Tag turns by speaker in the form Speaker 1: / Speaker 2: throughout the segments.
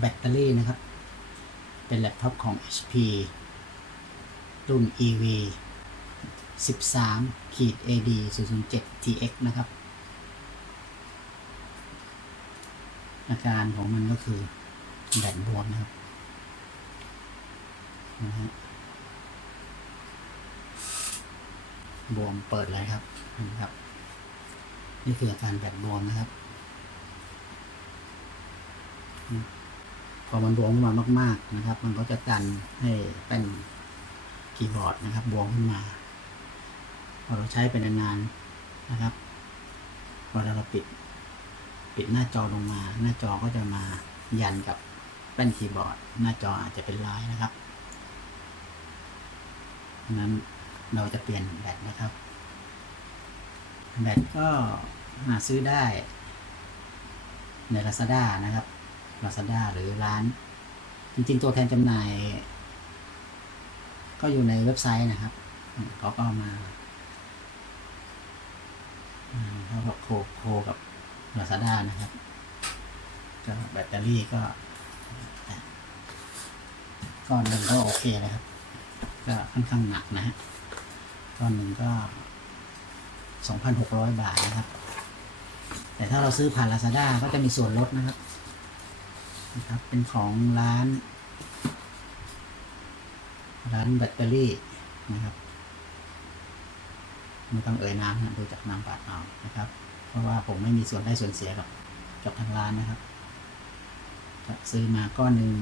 Speaker 1: แบตเตอรี่นะครับ เป็นแล็ปท็อปของ HP รุ่น EV 13ขีด AD 007 TX นะครับ อาการของมันก็คือแบตบวมนะครับนะฮะบวมเปิดเลยครับนะครับ นี่คืออาการแบตบวมนะครับ พอมันบวมขึ้นมามาก ๆนะครับ มันก็จะกันให้เป็นคีย์บอร์ดนะครับบวมขึ้นมาพอเราใช้เป็นนานๆนะครับเวลาเราปิด ปิดหน้าจอลงมา หน้าจอก็จะมายันกับแป้นคีย์บอร์ด หน้าจออาจจะเป็นลายนะครับดังนั้นเราจะเปลี่ยนแบตนะครับแบตก็หาซื้อได้ใน Lazada นะครับ Lazada หรือร้าน จริงๆ ตัวแทนจำหน่าย ก็อยู่ในเว็บไซต์นะครับเขาก็มาเขาก็โคโคกับ Lazada นะครับก็แบตเตอรี่ก็ก้อนหนึ่งก็โอเคนะครับ ก็ค่อนข้างหนักนะฮะก้อนหนึ่งก็2,600 บาทนะครับ แต่ถ้าเราซื้อผ่าน Lazada ก็จะมีส่วนลดนะครับ นะครับ เป็นของร้าน ร้านแบตเตอรี่นะครับไม่ต้องเอ่ยนามนะดูจากนามปากเอานะครับ เพราะว่าผมไม่มีส่วนได้ส่วนเสียกับกับทางร้านนะครับซื้อมาก้อนหนึ่ง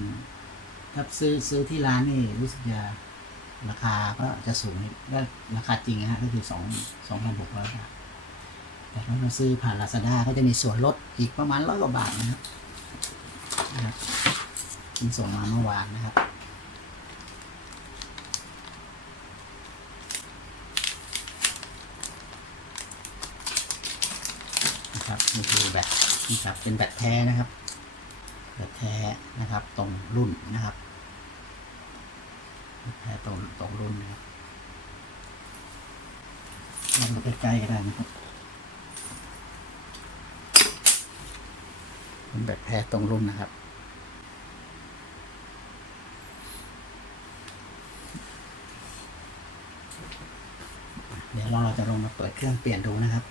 Speaker 1: ถ้าซื้อซื้อที่ร้านนี่รู้สึกจะราคาก็จะสูงนิดและราคาจริงนะฮะก็คือสองสองพันหกร้อยบาทแต่ถ้าเราซื้อผ่าน Lazada ก็จะมีส่วนลดอีกประมาณร้อยกว่าบาทนะครับ นะครับมันส่งมาเมื่อวานนะครับ นะครับนี่คือแบตนี่ครับเป็นแบตแท้นะครับแบตแท้นะครับ ตรงรุ่นนะครับแบตแท้ตรงตรงรุ่นนะครับลองดูใกล้ๆก็ได้นะครับเป็นแบบแพ้ตรงรุ่นนะครับ เดี๋ยวเราจะลอง มาเปิดเครื่องเปลี่ยนดูนะครับ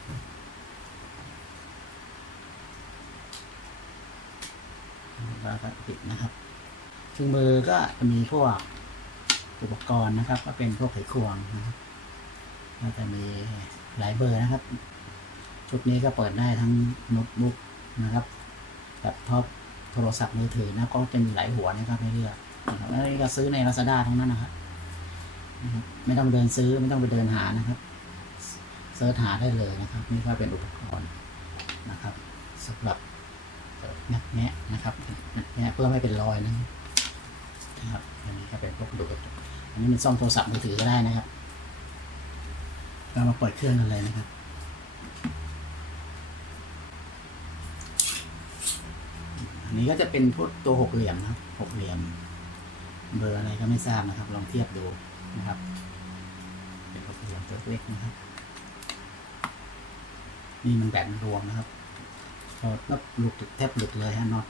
Speaker 1: แล้วก็ปิดนะครับเครื่องมือก็จะมีพวกอุปกรณ์นะครับ ก็เป็นพวกไขควงนะครับก็จะมีหลายเบอร์นะครับ ชุดนี้ก็เปิดได้ทั้งโน้ตบุ๊กนะครับแล็ปท็อปโทรศัพท์มือถือนะก็จะมีหลายหัวนะครับให้เลือกนะครับแล้วนี่ก็ซื้อใน Lazada ทั้งนั้นนะครับ ไม่ต้องเดินซื้อไม่ต้องไปเดินหานะครับ เสิร์ชหาได้เลยนะครับ นี่ก็เป็นอุปกรณ์นะครับสำหรับงัดแงะนะครับงัดแงะเพื่อไม่เป็นรอยนะครับอันนี้ก็เป็นพวกดูดอันนี้เป็นซ่อมโทรศัพท์มือถือก็ได้นะครับเรามาเปิดเครื่องกันเลยนะครับอันนี้ก็จะเป็นพวกตัวหกเหลี่ยมนะหกเหลี่ยม เบอร์อะไรก็ไม่ทราบนะครับ ลองเทียบดูนะครับ เป็นหกเหลี่ยมตัวเล็กนะครับ นี่มันแบตรวมนะครับพอนับหลุดแทบหลุดเลยฮะน็อต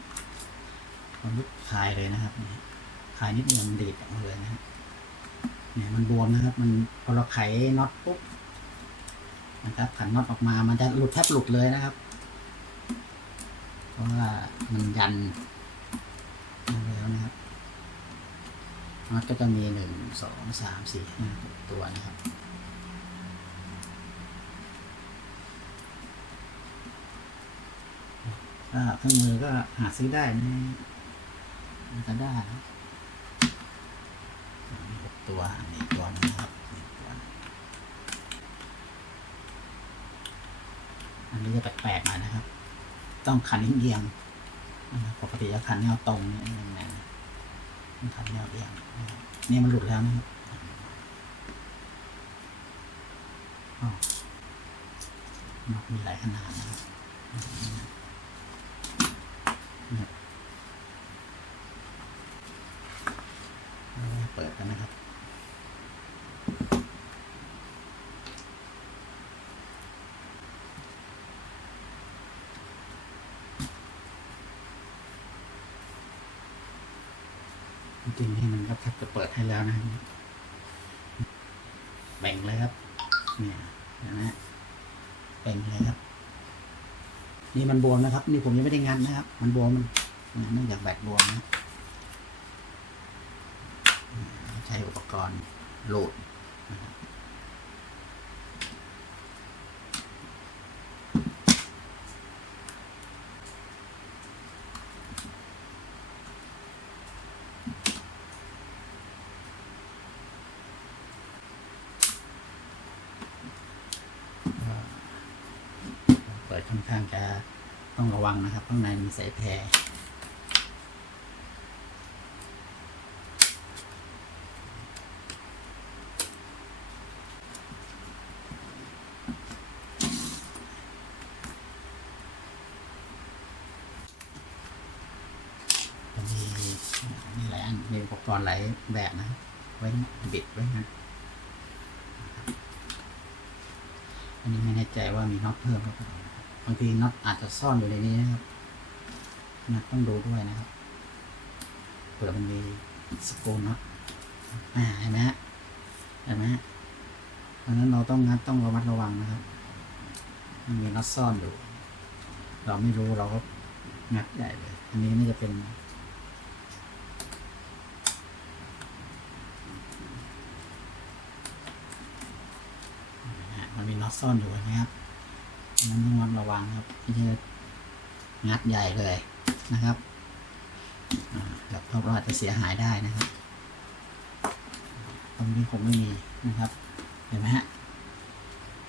Speaker 1: พอลุกคลายเลยนะครับคลายนิดเดียวมันดีดออกมาเลยนะเนี่ยมันบวมนะครับ มันพอเราไขน็อตปุ๊บนะครับขันน็อตออกมามันจะหลุดแทบหลุดเลยนะครับ เพราะว่ามันยันมาแล้วนะครับน็อตก็จะมีหนึ่งสองสามสี่ห้าหกตัวนะครับ ก็เครื่องมือก็หาซื้อได้ในลาซาด้านะหกตัวมีตัวนะครับมีตัวหนึ่งอันนี้จะแปลกๆหน่อยนะครับ ต้องขันเอียงปกติจะขันแนวตรงนี่ยังไงต้องขันแนวเอียงนี่มันหลุดแล้วนะครับมีหลายขนาดนะครับ เปิดนะครับ จริงนี่มันก็แทบจะเปิดให้แล้วนะแบ่งเลยครับ เนี่ยนะฮะแบ่งเลยครับ นี่มันบวมนะครับ นี่ผมยังไม่ได้งัดนะครับ มันบวมมันเนื่องจากแบตบวมนะใช้อุปกรณ์โหลดนะครับ ค่อนข้างจะต้องระวังนะครับ ข้างในมีสายแพรมีมีหลายอันมีอุปกรณ์หลายแบบนะ ไว้บิดไว้นะอันนี้ไม่แน่ใจว่ามีน็อตเพิ่มหรือเปล่า บางทีน็อตอาจจะซ่อนอยู่ในนี้นะครับน็อตต้องดูด้วยนะครับเผื่อมันมีสกรูน็อตอ่าเห็นไหมฮะเห็นไหมฮะดังนั้นเราต้องงัดต้องระมัดระวังนะครับ มันมีน็อตซ่อนอยู่ เราไม่รู้เราก็งัดใหญ่เลย อันนี้น่าจะเป็นมันมีน็อตซ่อนอยู่นะครับ ต้องระมัดระวังครับไม่ใช่งัดใหญ่เลยนะครับแบบรอบๆอาจจะเสียหายได้นะครับตรงนี้ผมไม่มีนะครับ เห็นไหมฮะ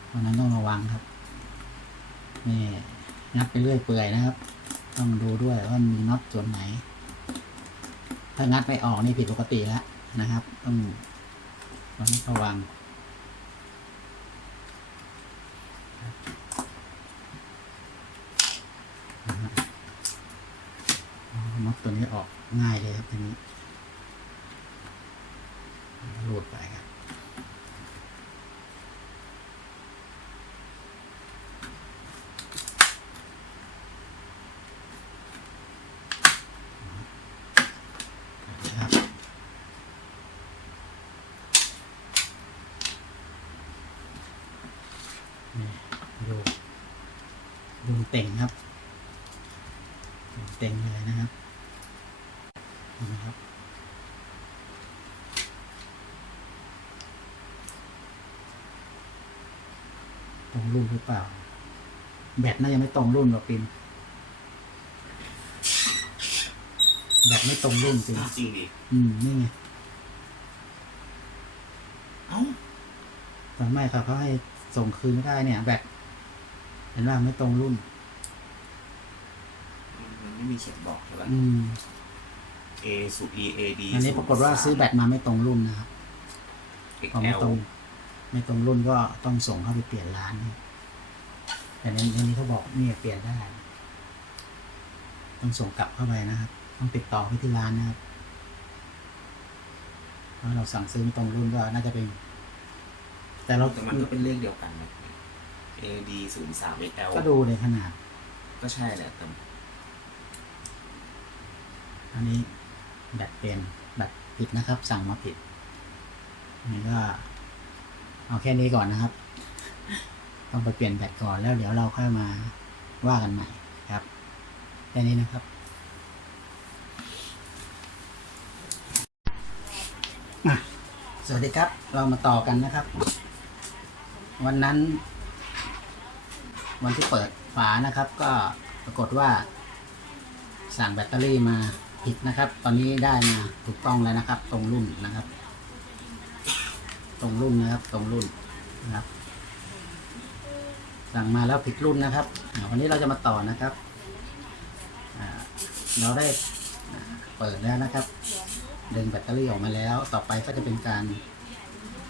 Speaker 1: เพราะฉะนั้นต้องระวังครับนี่งัดไปเรื่อยเปื่อยนะครับ ต้องดูด้วยว่ามีน็อตส่วนไหน ถ้างัดไม่ออกนี่ผิดปกติแล้วนะครับ ต้องระมัดระวัง นะฮะเอาน็อ ตัวนี้ออกง่ายเลยครับทีนี้รูดไปครับครับ นี่ดูดูเต่งครับ เต็งเลยนะครับเห็นะครับ ต รงรุ่นหรือเปล่า แบตน่าจะไม่ตรงรุ่นหรอกปิมแบตไม่ตรงรุ่นปิม
Speaker 2: จริงดิ
Speaker 1: อืมนี่ไง
Speaker 2: เอ้า
Speaker 1: ตอนไม่ครับเขาให้ส่งคืนไม่ได้เนี่ย แบตเห็นว่าไม่ตรงรุ่น
Speaker 2: มันไม่มีเขียนบอกใช่ป่ะ
Speaker 1: อืม
Speaker 2: A สุ E A D
Speaker 1: อันนี้ปรากฏว่าซื้อแบตมาไม่ตรงรุ่นนะครับพอไม่
Speaker 2: XL
Speaker 1: ตรง ไม่ตรงรุ่นก็ต้องส่งเข้าไปเปลี่ยนร้านนี่แต่ในในนี้เขาบอกเนี่ยเปลี่ยนได้ ต้องส่งกลับเข้าไปนะครับ ต้องติดต่อไปที่ร้านนะครับเพราะเราสั่งซื้อไม่ตรงรุ่นก็น่าจะเป็น แต่เรา
Speaker 2: แต่มันก็เป็นเลขเดียวกันนะ A D ศูนย์สาม XL
Speaker 1: ก็ดูในขนาด
Speaker 2: ก็ใช่แหละแต่
Speaker 1: อันนี้แบตเปลี่ยนแบตผิดนะครับ สั่งมาผิดอันนี้ก็ เอาแค่นี้ก่อนนะครับ ต้องไปเปลี่ยนแบตก่อนแล้วเดี๋ยวเราค่อยมาว่ากันใหม่ครับ แค่นี้นะครับอะสวัสดีครับ เรามาต่อกันนะครับ วันนั้น วันที่เปิดฝานะครับ ก็ปรากฏว่าสั่งแบตเตอรี่มาผิดนะครับ ตอนนี้ได้มาถูกต้องแล้วนะครับ ตรงรุ่นนะครับ ตรงรุ่นนะครับ ตรงรุ่นนะครับ สั่งมาแล้วผิดรุ่นนะครับวันนี้เราจะมาต่อนะครับเราได้เปิดแล้วนะครับ ดึงแบตเตอรี่ออกมาแล้ว ต่อไปก็จะเป็นการ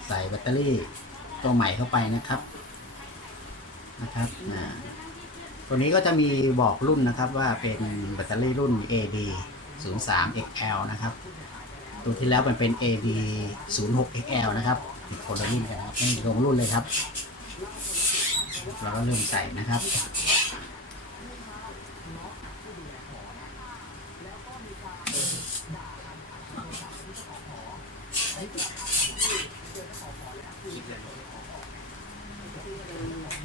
Speaker 1: ใส่แบตเตอรี่ตัวใหม่เข้าไปนะครับนะครับตัวนี้ก็จะมีบอกรุ่นนะครับว่าเป็นแบตเตอรี่รุ่น AD 0 3 XL นะครับ ตัวที่แล้วมันเป็น AD 0 6 XL นะครับ คนละรุ่นกันครับลงรุ่นเลยครับ เราก็เริ่มใส่นะครับ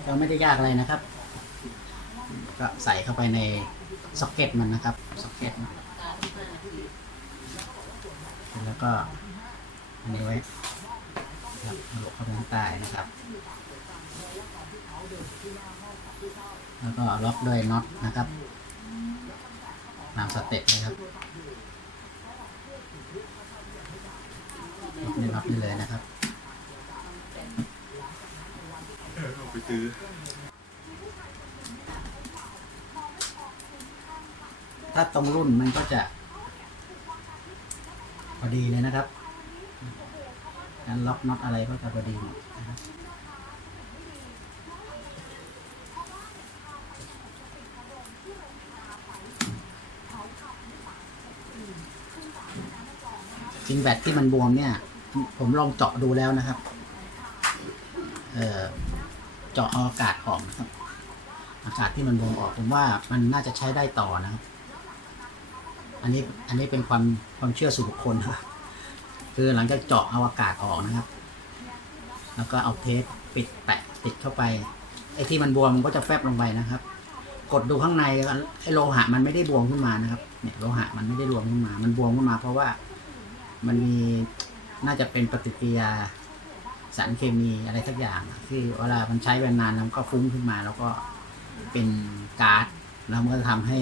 Speaker 1: เราไม่ได้ยากอะไรนะครับ ก็ใส่เข้าไปในซ็อกเก็ตมันนะครับซ็อกเก็ตแล้วก็อันนี้ไว้ ครับหลบเข้าไปข้างใต้นะครับ แล้วก็ล็อกด้วยน็อตนะครับตามสเต็ปเลยครับล็อกด้วยน็อตนี่เลยนะครับ
Speaker 2: ไปซื้อ
Speaker 1: ถ้าตรงรุ่นมันก็จะพอดีเลยนะครับ การล็อกน็อตอะไรก็จะพอดีหมดนะครับจริงแบตที่มันบวมเนี่ย ผมลองเจาะดูแล้วนะครับ เอ่อเจาะเอาอากาศออกนะครับ อากาศที่มันบวมออกผมว่ามันน่าจะใช้ได้ต่อนะครับ อันนี้อันนี้เป็นความความเชื่อส่วนบุคคลครับ คือหลังจากเจาะเอาอากาศออกนะครับ แล้วก็เอาเทปปิดแปะติดเข้าไป ไอ้ที่มันบวมมันก็จะแฟบลงไปนะครับ กดดูข้างในไอ้โลหะมันไม่ได้บวมขึ้นมานะครับ เนี่ยโลหะมันไม่ได้บวมขึ้นมา มันบวมขึ้นมา เพราะว่ามันมีน่าจะเป็นปฏิกิริยาสารเคมีอะไรสักอย่าง ที่เวลามันใช้ไปนานแล้วมันก็ฟุ้งขึ้นมา แล้วก็เป็นก๊าซแล้วมันก็ทำให้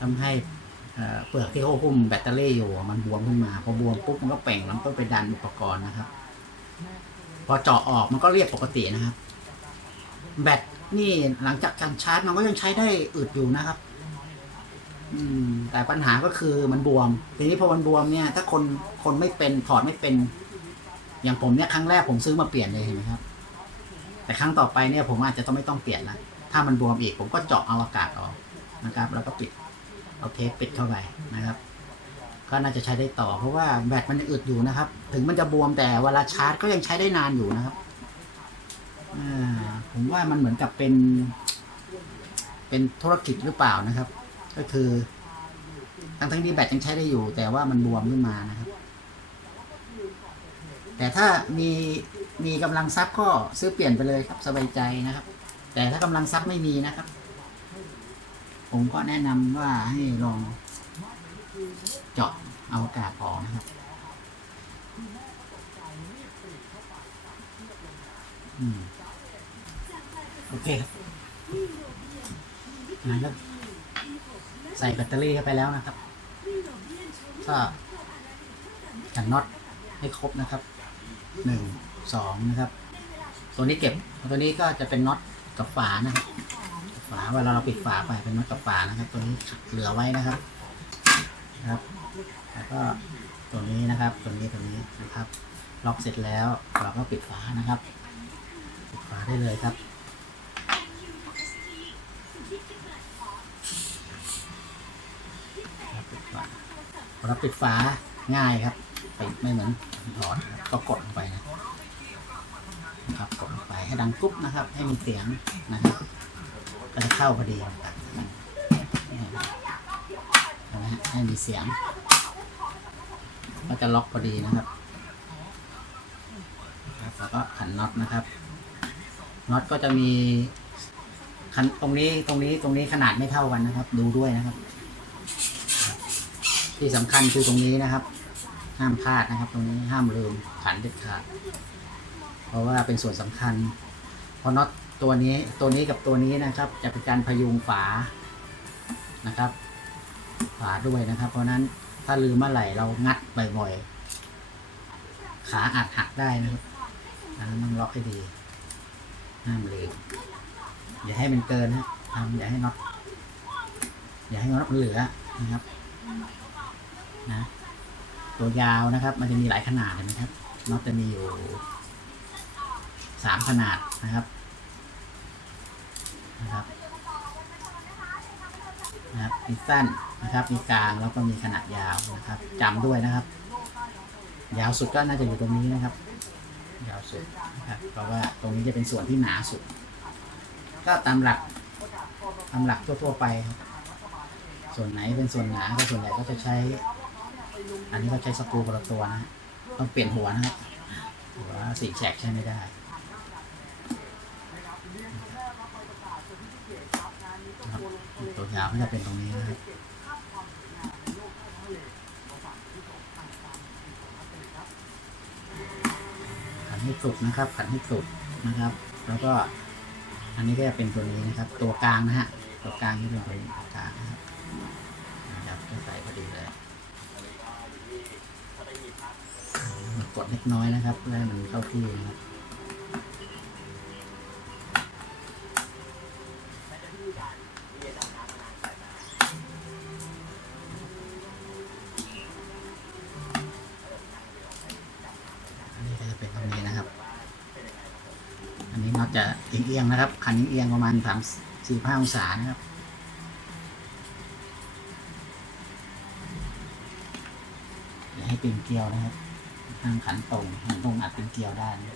Speaker 1: ทำให้ เปลือกที่เขาหุ้มแบตเตอรี่อยู่มันบวมขึ้นมาพอบวมปุ๊บมันก็เป่งแล้วก็ไปดันอุปกรณ์นะครับ พอเจาะออกมันก็เรียบปกตินะครับ แบตนี่หลังจากการชาร์จมันก็ยังใช้ได้อึดอยู่นะครับ อืม แต่ปัญหาก็คือมันบวม ทีนี้พอมันบวมเนี่ย ถ้าคนคนไม่เป็นถอดไม่เป็น อย่างผมเนี่ยครั้งแรกผมซื้อมาเปลี่ยนเลยเห็นไหมครับ แต่ครั้งต่อไปเนี่ยผมอาจจะต้องไม่ต้องเปลี่ยนละถ้ามันบวมอีกผมก็เจาะเอาอากาศออกนะครับ แล้วก็ปิด เอาเทปปิดเข้าไปนะครับ ก็น่าจะใช้ได้ต่อ เพราะว่าแบตมันยังอึดอยู่นะครับ ถึงมันจะบวมแต่เวลาชาร์จก็ยังใช้ได้นานอยู่นะครับผมว่ามันเหมือนกับเป็น เป็นธุรกิจหรือเปล่านะครับ ก็คือทั้งทั้งที่แบตยังใช้ได้อยู่ แต่ว่ามันบวมขึ้นมานะครับ แต่ถ้ามีมีกำลังทรัพย์ก็ซื้อเปลี่ยนไปเลยครับสบายใจนะครับ แต่ถ้ากำลังทรัพย์ไม่มีนะครับ ผมก็แนะนำว่าให้ลองเจาะเอากาศออกนะครับอโอเคครับนะครับใส่แบตเตอรี่เข้าไปแล้วนะครับ ก็กันน็อตให้ครบนะครับหนึ่งสองนะครับ ตัวนี้เก็บ ตัวนี้ก็จะเป็นน็อตกับฝานะครับ ฝาเวลาเราปิดฝาไปเป็นน็อตกับฝานะครับ ตัวนี้เหลือไว้นะครับนะครับแล้วก็ตัวนี้นะครับ ตัวนี้ตัวนี้นะครับ ล็อกเสร็จแล้วเราก็ปิดฝานะครับปิดฝาได้เลยครับปิดฝาเราปิดฝาง่ายครับปิดไม่เหมือนถอดครับก็กดลงไปนะนะครับ กดลงไปให้ดังกุ๊บนะครับ ให้มีเสียงนะครับ ก็จะเข้าพอดีนะครับนะฮะให้มีเสียง ก็จะล็อกพอดีนะครับครับแล้วก็ขันน็อตนะครับน็อตก็จะมีขันตรงนี้ตรงนี้ตรงนี้ขนาดไม่เท่ากันนะครับ ดูด้วยนะครับ ที่สำคัญคือตรงนี้นะครับ ห้ามพลาดนะครับ ตรงนี้ห้ามลืมขันเด็ดขาดเพราะว่าเป็นส่วนสำคัญเพราะน็อต ตัวนี้ตัวนี้กับตัวนี้นะครับ จะเป็นการพยุงฝานะครับ ฝาด้วยนะครับ เพราะนั้นถ้าลืมเมื่อไหร่เรางัดบ่อยๆขาอาจหักได้นะครับนนั้นต้องล็อกให้ดีห้ามลืมอย่าให้มันเกินนะทำอย่าให้น็อตอย่าให้น็อตมันเหลือนะครับนะตัวยาวนะครับ มันจะมีหลายขนาดเห็นไหมครับน็อตจะมีอยู่สามขนาดนะครับ นะครับนะครับมีสั้นนะครับ มีกลางแล้วก็มีขนาดยาวนะครับจำด้วยนะครับ ยาวสุดก็น่าจะอยู่ตรงนี้นะครับ ยาวสุดนะครับเพราะว่าตรงนี้จะเป็นส่วนที่หนาสุด ก็ตามหลักตามหลักทั่ว ๆ ไปครับส่วนไหนเป็นส่วนหนาก็ส่วนใหญ่ก็จะใช้ อันนี้ก็ใช้สกรูคนละตัวนะฮะต้องเปลี่ยนหัวนะครับหัวสี่แฉกใช้ไม่ได้ ยาวๆก็จะเป็นตรงนี้นะครับขันให้สุดนะครับขันให้สุดนะครับ แล้วก็อันนี้ก็จะเป็นตัวนี้นะครับ ตัวกลางนะฮะตัวกลางนี่เป็นตัวนี้ตัวกลางนะครับนะครับก็ใส่พอดีเลยกดเล็กน้อยนะครับเพื่อให้มันเข้าที่นะครับ นะครับคันเอียงประมาณสามสี่ห้าองศานะครับให้เป็นเกลียวนะครับทางขันตรงขันตรงอาจเป็นเกลียวได้นะ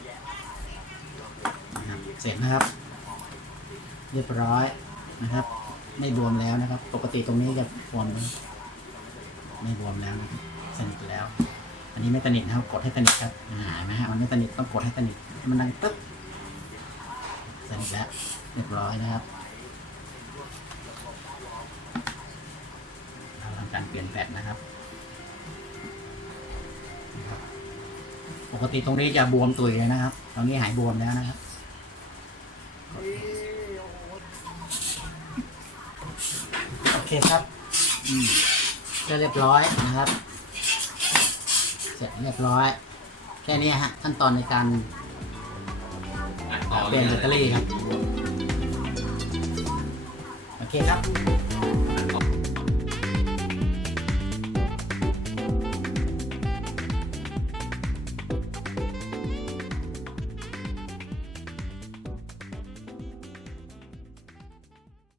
Speaker 1: ครับเสร็จนะครับ เรียบร้อยนะครับ ไม่บวมแล้วนะครับ ปกติตรงนี้จะบวมไม่บวมแล้วสนิทแล้ว อันนี้ไม่สนิทนะครับกดให้สนิทครับอาเห็นไหมฮะมันไม่สนิทต้องกดให้สนิทให้มันดังตึ๊บ สนิทแล้วเรียบร้อยนะครับเราทำการเปลี่ยนแบตนะครับนะครับปกติตรงนี้จะบวมตุยเลยนะครับตรงนี้หายบวมแล้วนะครับโอเคครับก็เรียบร้อยนะครับ เสร็จเรียบร้อย แค่นี้ฮะขั้นตอนในการ เปลี่ยนแบตเตอรี่ครับ โอเคครับ